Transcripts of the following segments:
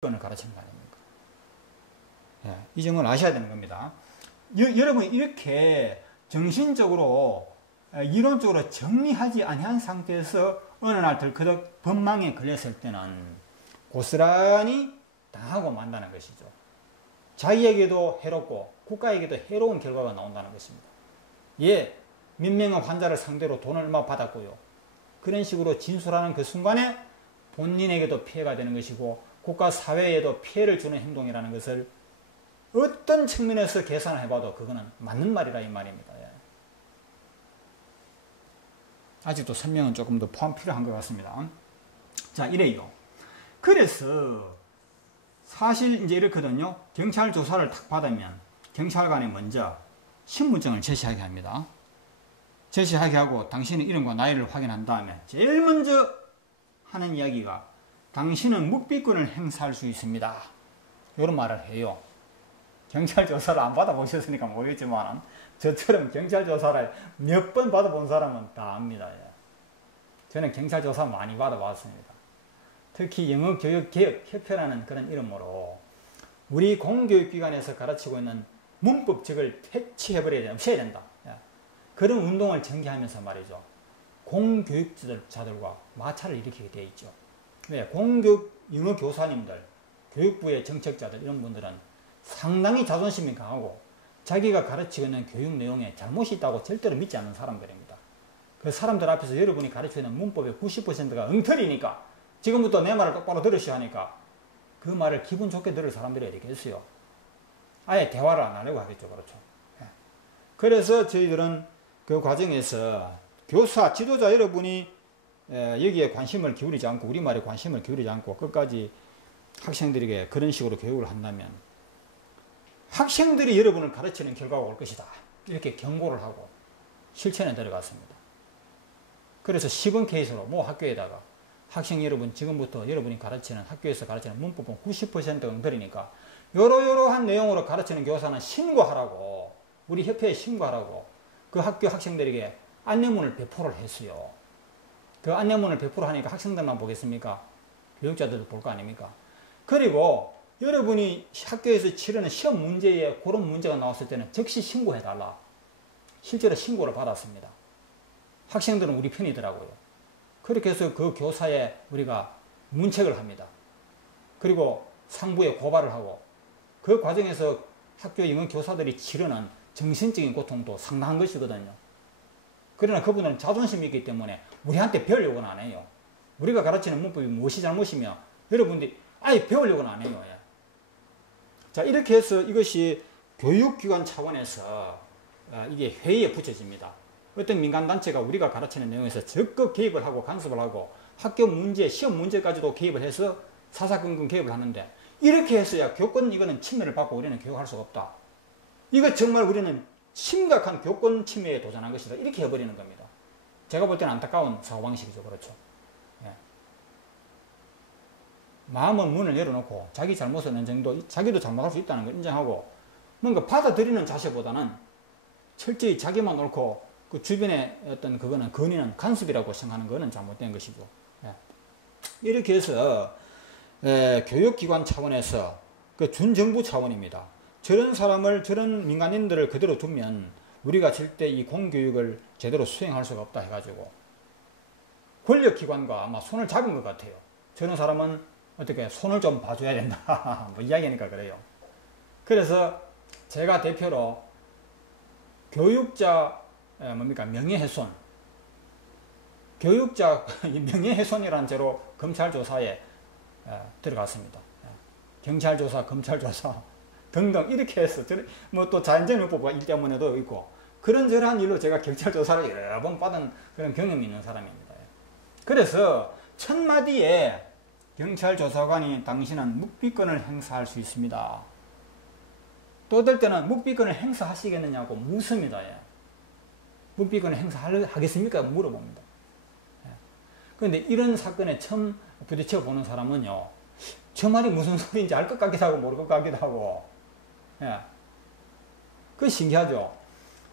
묵비권을 가르치는 거 아닙니까? 예, 이 점을 아셔야 되는 겁니다. 여러분이 이렇게 정신적으로 이론적으로 정리하지 아니한 상태에서 어느 날 덜커덕 법망에 걸렸을 때는 고스란히 당하고 만다는 것이죠. 자기에게도 해롭고 국가에게도 해로운 결과가 나온다는 것입니다. 예, 몇 명의 환자를 상대로 돈을 얼마 받았고요. 그런 식으로 진술하는 그 순간에 본인에게도 피해가 되는 것이고 국가 사회에도 피해를 주는 행동이라는 것을 어떤 측면에서 계산을 해봐도 그거는 맞는 말이라 이 말입니다. 예. 아직도 설명은 조금 더 포함 필요한 것 같습니다. 자, 이래요. 그래서 사실 이제 이렇거든요. 경찰 조사를 딱 받으면 경찰관이 먼저 신분증을 제시하게 합니다. 제시하게 하고 당신의 이름과 나이를 확인한 다음에 제일 먼저 하는 이야기가 당신은 묵비권을 행사할 수 있습니다. 이런 말을 해요. 경찰 조사를 안 받아보셨으니까 모르겠지만 저처럼 경찰 조사를 몇 번 받아본 사람은 다 압니다. 저는 경찰 조사 많이 받아봤습니다. 특히 영어교육개혁협회라는 그런 이름으로 우리 공교육기관에서 가르치고 있는 문법적을 퇴치해버려야 된다, 없애야 된다. 그런 운동을 전개하면서 말이죠. 공교육자들과 마찰을 일으키게 되어 있죠. 왜? 공교육 영어교사님들, 교육부의 정책자들 이런 분들은 상당히 자존심이 강하고 자기가 가르치고 있는 교육 내용에 잘못이 있다고 절대로 믿지 않는 사람들입니다. 그 사람들 앞에서 여러분이 가르치고 있는 문법의 90%가 엉터리니까 지금부터 내 말을 똑바로 들으셔야 하니까 그 말을 기분 좋게 들을 사람들이 어디 계세요? 아예 대화를 안 하려고 하겠죠. 그렇죠. 그래서 저희들은 그 과정에서 교사, 지도자 여러분이 여기에 관심을 기울이지 않고 우리말에 관심을 기울이지 않고 끝까지 학생들에게 그런 식으로 교육을 한다면 학생들이 여러분을 가르치는 결과가 올 것이다. 이렇게 경고를 하고 실천에 들어갔습니다. 그래서 시범 케이스로 모 학교에다가 학생 여러분 지금부터 여러분이 가르치는 학교에서 가르치는 문법은 90% 엉터리니까 요러요러한 내용으로 가르치는 교사는 신고하라고 우리 협회에 신고하라고 그 학교 학생들에게 안내문을 배포를 했어요. 그 안내문을 배포를 하니까 학생들만 보겠습니까? 교육자들도 볼 거 아닙니까? 그리고 여러분이 학교에서 치르는 시험 문제에 그런 문제가 나왔을 때는 즉시 신고해달라. 실제로 신고를 받았습니다. 학생들은 우리 편이더라고요. 그렇게 해서 그 교사에 우리가 문책을 합니다. 그리고 상부에 고발을 하고 그 과정에서 학교 영어 교사들이 치르는 정신적인 고통도 상당한 것이거든요. 그러나 그분은 자존심이 있기 때문에 우리한테 배우려고는 안 해요. 우리가 가르치는 문법이 무엇이 잘못이며 여러분들이 아예 배우려고는 안 해요. 자, 이렇게 해서 이것이 교육기관 차원에서 이게 회의에 붙여집니다. 어떤 민간단체가 우리가 가르치는 내용에서 적극 개입을 하고 간섭을 하고 학교 문제, 시험 문제까지도 개입을 해서 사사건건 개입을 하는데 이렇게 해서야 교권 이거는 침해를 받고 우리는 교육할 수가 없다. 이거 정말 우리는 심각한 교권 침해에 도전한 것이다. 이렇게 해버리는 겁니다. 제가 볼 때는 안타까운 사고방식이죠. 그렇죠. 예. 마음은 문을 열어놓고 자기 잘못을 어느 정도 자기도 잘못할 수 있다는 걸 인정하고 뭔가 받아들이는 자세보다는 철저히 자기만 옳고 그 주변에 어떤 그거는 건의는 간섭이라고 생각하는 거는 잘못된 것이고 예. 이렇게 해서 교육기관 차원에서 그 준정부 차원입니다. 저런 사람을 저런 민간인들을 그대로 두면 우리가 절대 이 공교육을 제대로 수행할 수가 없다 해가지고 권력기관과 아마 손을 잡은 것 같아요. 저런 사람은 어떻게 손을 좀 봐줘야 된다 뭐 이야기하니까 그래요. 그래서 제가 대표로 교육자 명예훼손 교육자 명예훼손이라는 죄로 검찰조사에 들어갔습니다. 경찰조사, 검찰조사 등등 이렇게 해서 뭐 또 자연재해법과 일 때문에도 있고 그런저런 일로 제가 경찰조사를 여러 번 받은 그런 경험이 있는 사람입니다. 그래서 첫 마디에 경찰조사관이 당신은 묵비권을 행사할 수 있습니다. 또 어떨 때는 묵비권을 행사하시겠느냐고 묻습니다. 묵비권을 행사하겠습니까? 물어봅니다. 그런데 이런 사건에 처음 부딪혀 보는 사람은요, 저 말이 무슨 소리인지 알 것 같기도 하고 모를 것 같기도 하고, 그 신기하죠.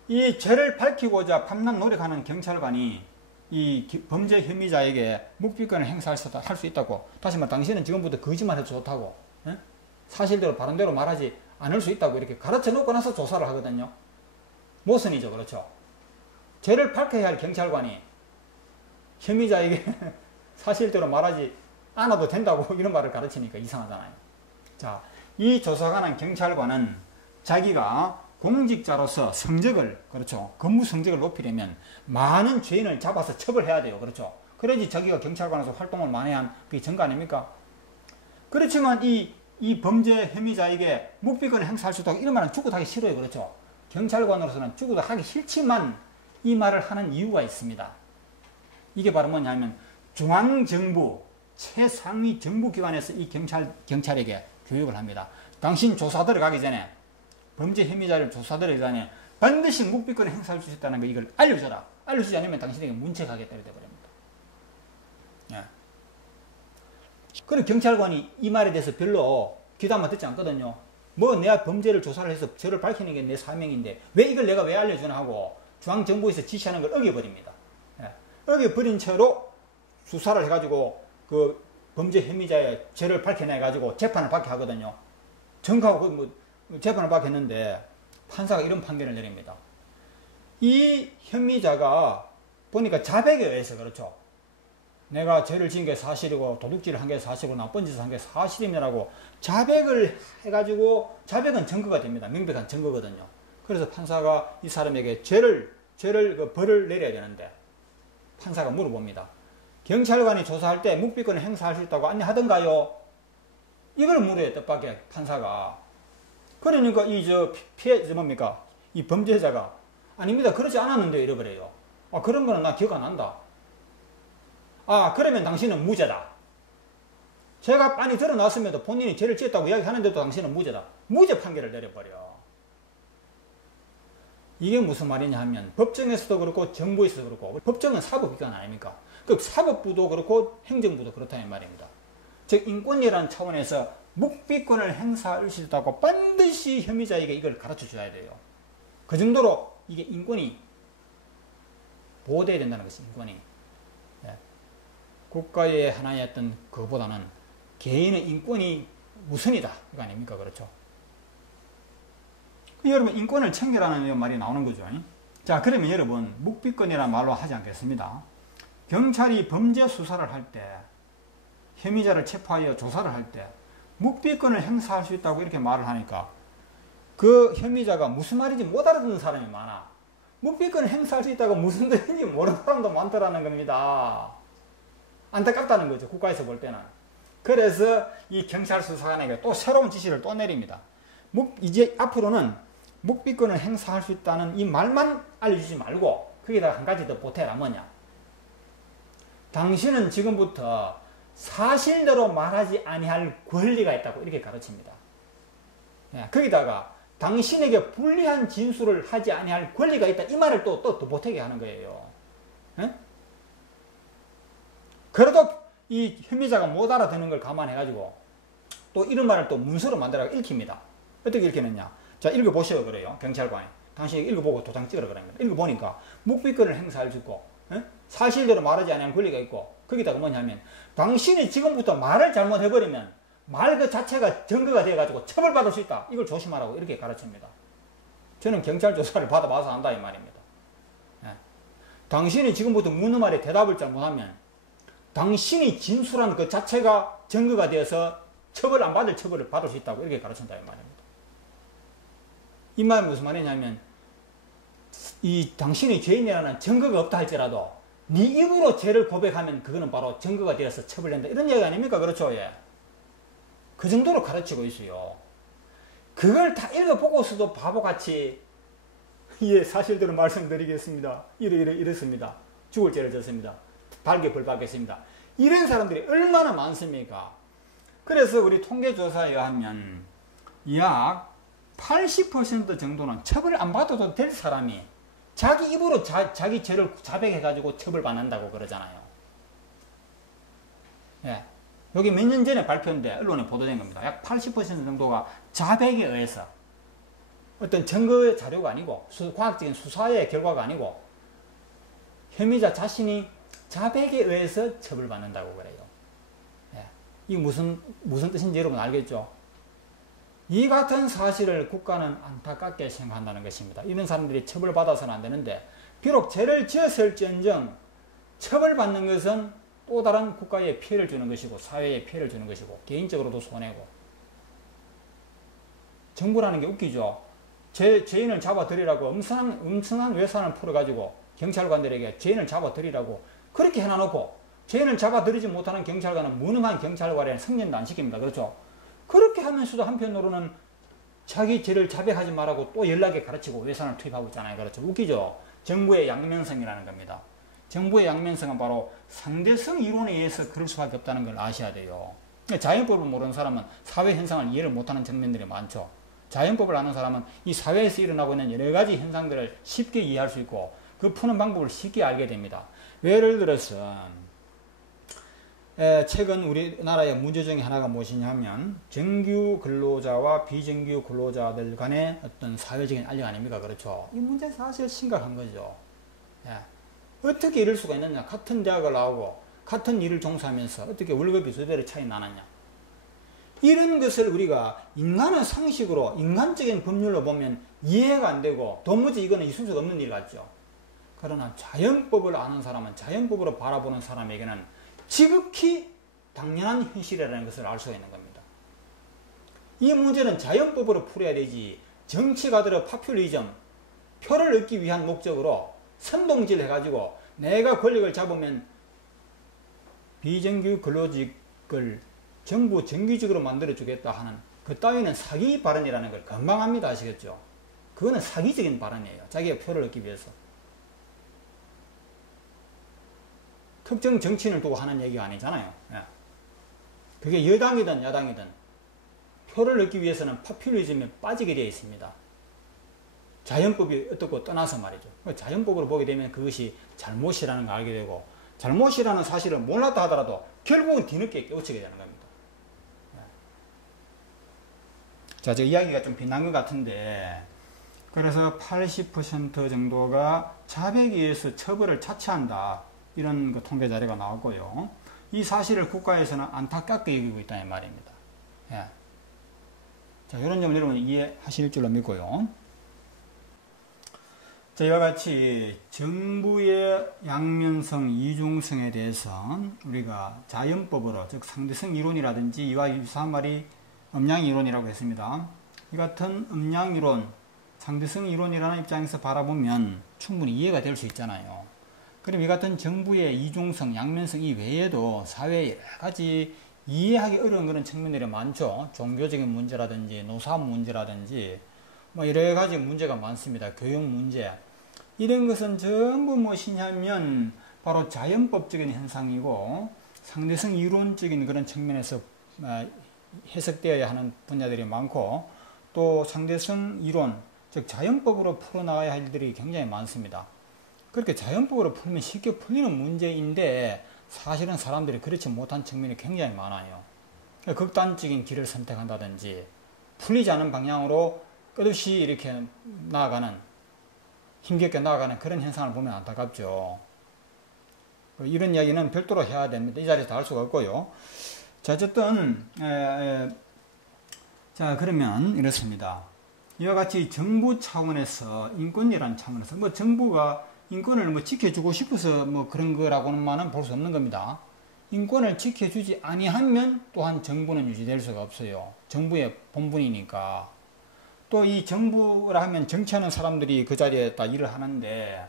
이 죄를 밝히고자 밤낮 노력하는 경찰관이 이 범죄 혐의자에게 묵비권을 행사할 수 있다고, 다시 말해 당신은 지금부터 거짓말해도 좋다고 사실대로 바른대로 말하지 않을 수 있다고 이렇게 가르쳐 놓고 나서 조사를 하거든요. 모순이죠. 그렇죠. 죄를 밝혀야 할 경찰관이 혐의자에게 사실대로 말하지 않아도 된다고 이런 말을 가르치니까 이상하잖아요. 자, 이 조사관은 경찰관은 자기가 공직자로서 성적을, 그렇죠, 근무 성적을 높이려면 많은 죄인을 잡아서 처벌해야 돼요. 그렇죠. 그래야지 자기가 경찰관으로서 활동을 많이 한 그게 증거 아닙니까? 그렇지만 이 범죄 혐의자에게 묵비권을 행사할 수 있다고 이런 말은 죽어도 하기 싫어요. 그렇죠. 경찰관으로서는 죽어도 하기 싫지만 이 말을 하는 이유가 있습니다. 이게 바로 뭐냐면 중앙정부 최상위 정부기관에서 이 경찰에게 교육을 합니다. 당신 조사 들어가기 전에, 범죄 혐의자를 조사 들어가기 전에 반드시 묵비권을 행사할 수 있다는 거 이걸 알려줘라. 알려주지 않으면 당신에게 문책하겠다 이렇게 되버립니다. 예. 그럼 경찰관이 이 말에 대해서 별로 귀담아 듣지 않거든요. 뭐 내가 범죄를 조사를 해서 죄를 밝히는 게 내 사명인데 왜 이걸 내가 왜 알려주나 하고 중앙정부에서 지시하는 걸 어겨버립니다. 예. 어겨버린 채로 수사를 해가지고 그 범죄 혐의자의 죄를 밝혀내가지고 재판을 받게 하거든요. 정가하고 뭐 재판을 받게 했는데 판사가 이런 판결을 내립니다. 이 혐의자가 보니까 자백에 의해서, 그렇죠, 내가 죄를 지은 게 사실이고 도둑질을 한 게 사실이고 나쁜 짓을 한 게 사실이라고 자백을 해가지고, 자백은 증거가 됩니다. 명백한 증거거든요. 그래서 판사가 이 사람에게 죄를 그 벌을 내려야 되는데 판사가 물어봅니다. 경찰관이 조사할 때 묵비권을 행사할 수 있다고 안내하던가요? 이걸 물어요. 뜻밖의 판사가. 그러니까 뭡니까? 이 범죄자가 아닙니다. 그렇지 않았는데 이래버려요. 아, 그런 거는 나 기억 안 난다. 아, 그러면 당신은 무죄다. 제가 빤히 드러났음에도 본인이 죄를 지었다고 이야기하는데도 당신은 무죄다. 무죄 판결을 내려버려. 이게 무슨 말이냐 하면 법정에서도 그렇고 정부에서도 그렇고, 법정은 사법기관 아닙니까? 그 사법부도 그렇고 행정부도 그렇다는 말입니다. 즉 인권이라는 차원에서 묵비권을 행사할 수 있다고 반드시 혐의자에게 이걸 가르쳐 줘야 돼요. 그 정도로 이게 인권이 보호돼야 된다는 것이 인권이. 예. 국가의 하나의 어떤 그거보다는 개인의 인권이 우선이다. 이거 아닙니까? 그렇죠. 여러분, 인권을 챙겨라는 말이 나오는 거죠. 자, 그러면 여러분, 묵비권이라는 말로 하지 않겠습니다. 경찰이 범죄 수사를 할 때, 혐의자를 체포하여 조사를 할 때 묵비권을 행사할 수 있다고 이렇게 말을 하니까 그 혐의자가 무슨 말인지 못 알아듣는 사람이 많아. 묵비권을 행사할 수 있다고 무슨 뜻인지 모르는 사람도 많더라는 겁니다. 안타깝다는 거죠. 국가에서 볼 때는. 그래서 이 경찰 수사관에게 또 새로운 지시를 또 내립니다. 이제 앞으로는 묵비권을 행사할 수 있다는 이 말만 알려주지 말고 거기다가 한 가지 더 보태라. 뭐냐? 당신은 지금부터 사실대로 말하지 아니할 권리가 있다고 이렇게 가르칩니다. 예, 거기다가 당신에게 불리한 진술을 하지 아니할 권리가 있다. 이 말을 또 보태게 하는 거예요. 예? 그래도 이 혐의자가 못 알아듣는 걸 감안해가지고 또 이런 말을 또 문서로 만들어 읽힙니다. 어떻게 읽히느냐? 자, 읽어보시오 그래요. 경찰관이. 당신이 읽어보고 도장 찍으라 그럽니다. 읽어보니까 묵비권을 행사할 수 있고, 예? 사실대로 말하지 않을 권리가 있고, 거기다가 뭐냐면 당신이 지금부터 말을 잘못해버리면 말 그 자체가 증거가 돼가지고 처벌받을 수 있다. 이걸 조심하라고 이렇게 가르칩니다. 저는 경찰 조사를 받아봐서 안다 이 말입니다. 예. 당신이 지금부터 묻는 말에 대답을 잘못하면 당신이 진술한 그 자체가 증거가 되어서 처벌 안 받을 처벌을 받을 수 있다고 이렇게 가르친다 이 말입니다. 이 말은 무슨 말이냐면 이 당신이 죄인이라는 증거가 없다 할지라도 네 입으로 죄를 고백하면 그거는 바로 증거가 되어서 처벌된다. 이런 이야기 아닙니까? 그렇죠? 예. 그 정도로 가르치고 있어요. 그걸 다 읽어보고서도 바보같이 예, 사실대로 말씀드리겠습니다. 이렇습니다. 죽을 죄를 졌습니다. 달게 벌 받겠습니다. 이런 사람들이 얼마나 많습니까? 그래서 우리 통계조사에 의하면 약 80% 정도는 처벌을 안 받아도 될 사람이 자기 입으로 자기 죄를 자백해가지고 처벌받는다고 그러잖아요. 예. 여기 몇 년 전에 발표인데 언론에 보도된 겁니다. 약 80% 정도가 자백에 의해서 어떤 증거 자료가 아니고 과학적인 수사의 결과가 아니고 혐의자 자신이 자백에 의해서 처벌받는다고 그래요. 예. 이게 무슨 뜻인지 여러분 알겠죠? 이 같은 사실을 국가는 안타깝게 생각한다는 것입니다. 이런 사람들이 처벌받아서는 안 되는데 비록 죄를 지었을지언정 처벌받는 것은 또 다른 국가에 피해를 주는 것이고 사회에 피해를 주는 것이고 개인적으로도 손해고. 정부라는 게 웃기죠. 죄인을 잡아들이라고 엄청난 외산을 풀어가지고 경찰관들에게 죄인을 잡아들이라고 그렇게 해놔놓고 죄인을 잡아들이지 못하는 경찰관은 무능한 경찰관에 승진도 안 시킵니다. 그렇죠? 그렇게 하면서도 한편으로는 자기 죄를 자백하지 말라고 또 연락에 가르치고 외산을 투입하고 있잖아요. 그렇죠? 웃기죠? 정부의 양면성이라는 겁니다. 정부의 양면성은 바로 상대성 이론에 의해서 그럴 수밖에 없다는 걸 아셔야 돼요. 자연법을 모르는 사람은 사회 현상을 이해를 못하는 측면들이 많죠. 자연법을 아는 사람은 이 사회에서 일어나고 있는 여러 가지 현상들을 쉽게 이해할 수 있고 그 푸는 방법을 쉽게 알게 됩니다. 예를 들어서 최근 우리나라의 문제 중에 하나가 무엇이냐면 정규 근로자와 비정규 근로자들 간의 어떤 사회적인 알력 아닙니까? 그렇죠? 이 문제 사실 심각한 거죠. 어떻게 이럴 수가 있느냐? 같은 대학을 나오고 같은 일을 종사하면서 어떻게 월급이 두 배로 차이 나느냐? 이런 것을 우리가 인간의 상식으로 인간적인 법률로 보면 이해가 안 되고 도무지 이거는 있을 수가 없는 일 같죠. 그러나 자연법을 아는 사람은 자연법으로 바라보는 사람에게는 지극히 당연한 현실이라는 것을 알 수가 있는 겁니다. 이 문제는 자연법으로 풀어야 되지 정치가들의 파퓰리즘, 표를 얻기 위한 목적으로 선동질 해가지고 내가 권력을 잡으면 비정규 근로직을 정부 정규직으로 만들어주겠다 하는 그 따위는 사기 발언이라는 걸 금방 합니다. 아시겠죠? 그거는 사기적인 발언이에요. 자기가 표를 얻기 위해서. 특정 정치인을 두고 하는 얘기가 아니잖아요. 그게 여당이든 야당이든 표를 얻기 위해서는 파퓰리즘에 빠지게 되어 있습니다. 자연법이 어떻고 떠나서 말이죠. 자연법으로 보게 되면 그것이 잘못이라는 걸 알게 되고 잘못이라는 사실을 몰랐다 하더라도 결국은 뒤늦게 깨우치게 되는 겁니다. 자, 저 이야기가 좀 빗난 것 같은데 그래서 80% 정도가 자백에 의해서 처벌을 자체한다. 이런 그 통계 자료가 나오고요. 이 사실을 국가에서는 안타깝게 여기고 있다는 말입니다. 자, 이런 점을 여러분 이해하실 줄로 믿고요. 자, 이와 같이 정부의 양면성, 이중성에 대해서 우리가 자연법으로, 즉 상대성 이론이라든지 이와 유사한 말이 음양이론이라고 했습니다. 이 같은 음양이론, 상대성 이론이라는 입장에서 바라보면 충분히 이해가 될 수 있잖아요. 그럼 이 같은 정부의 이중성, 양면성 이외에도 사회에 여러 가지 이해하기 어려운 그런 측면들이 많죠. 종교적인 문제라든지 노사 문제라든지 뭐 여러 가지 문제가 많습니다. 교육 문제. 이런 것은 전부 무엇이냐면 바로 자연법적인 현상이고 상대성 이론적인 그런 측면에서 해석되어야 하는 분야들이 많고 또 상대성 이론, 즉 자연법으로 풀어나가야 할 일들이 굉장히 많습니다. 그렇게 자연법으로 풀면 쉽게 풀리는 문제인데 사실은 사람들이 그렇지 못한 측면이 굉장히 많아요. 극단적인 길을 선택한다든지 풀리지 않은 방향으로 끝없이 이렇게 나아가는 힘겹게 나아가는 그런 현상을 보면 안타깝죠. 이런 이야기는 별도로 해야 됩니다. 이 자리에서 다 할 수가 없고요. 자, 어쨌든 자, 그러면 이렇습니다. 이와 같이 정부 차원에서 인권이라는 차원에서 뭐 정부가 인권을 뭐 지켜주고 싶어서 뭐 그런 거라고는만은 볼 수 없는 겁니다. 인권을 지켜주지 아니하면 또한 정부는 유지될 수가 없어요. 정부의 본분이니까. 또 이 정부라 하면 정치하는 사람들이 그 자리에 다 일을 하는데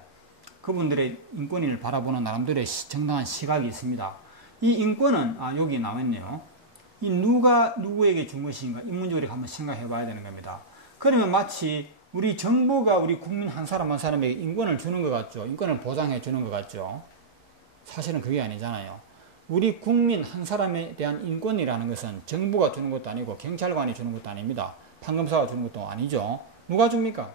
그분들의 인권을 바라보는 나름대로의 정당한 시각이 있습니다. 이 인권은 여기 나와있네요. 이 누가 누구에게 준 것인가 이 문제 우리가 한번 생각해 봐야 되는 겁니다. 그러면 마치 우리 정부가 우리 국민 한 사람 한 사람에게 인권을 주는 것 같죠. 인권을 보장해 주는 것 같죠. 사실은 그게 아니잖아요. 우리 국민 한 사람에 대한 인권이라는 것은 정부가 주는 것도 아니고 경찰관이 주는 것도 아닙니다. 판검사가 주는 것도 아니죠. 누가 줍니까?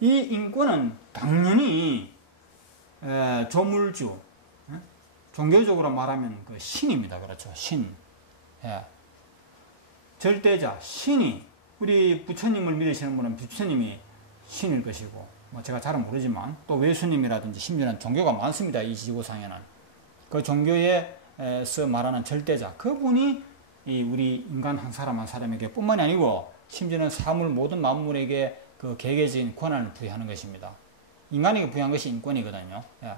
이 인권은 당연히 조물주, 종교적으로 말하면 그 신입니다. 그렇죠. 신. 절대자, 신이 우리 부처님을 믿으시는 분은 부처님이 신일 것이고 뭐 제가 잘은 모르지만 또 외수님이라든지 심지어는 종교가 많습니다. 이 지구상에는. 그 종교에서 말하는 절대자, 그분이 이 우리 인간 한 사람 한 사람에게 뿐만이 아니고 심지어는 사물 모든 만물에게 그 개개적인 권한을 부여하는 것입니다. 인간에게 부여한 것이 인권이거든요. 예.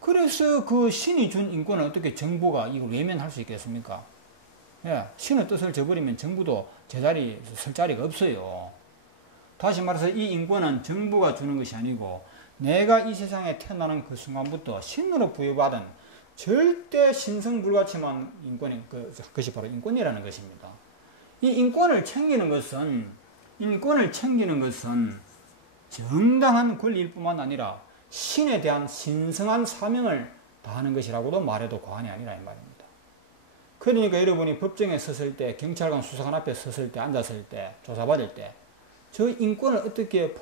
그래서 그 신이 준 인권을 어떻게 정부가 이걸 외면할 수 있겠습니까? 예. 신의 뜻을 저버리면 정부도 제자리에 설 자리가 없어요. 다시 말해서 이 인권은 정부가 주는 것이 아니고 내가 이 세상에 태어나는 그 순간부터 신으로 부여받은 절대 신성불가침한 인권이 그것이 바로 인권이라는 것입니다. 이 인권을 챙기는 것은 정당한 권리일 뿐만 아니라 신에 대한 신성한 사명을 다하는 것이라고도 말해도 과언이 아니라 이 말입니다. 그러니까 여러분이 법정에 섰을 때, 경찰관 수사관 앞에 섰을 때, 앉았을 때, 조사받을 때 저 인권을 어떻게